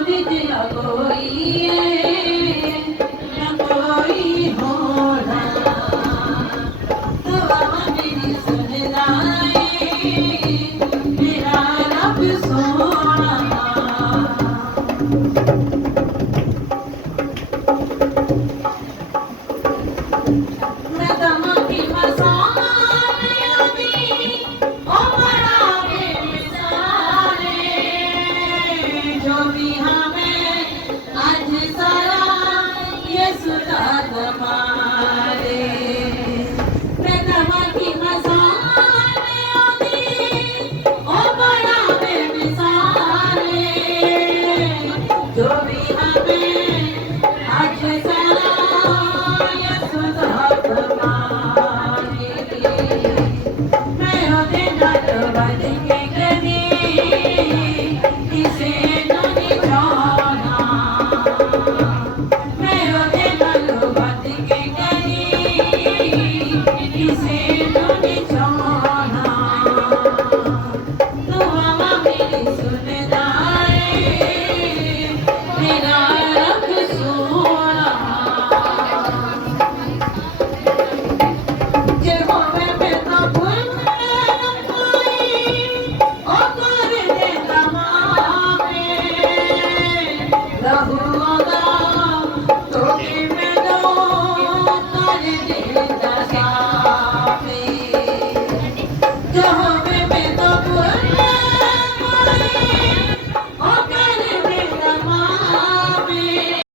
दिया कोई न कोई होना दुआ मेरी सुन लाए मेरा रब सोना मैं तमा की मसान दी ओ बड़ा बेमिसाले जो भी हमें आज सारा ये सुता दमारे मैं तमा की मसान दी ओ बड़ा बेमिसाले जो भी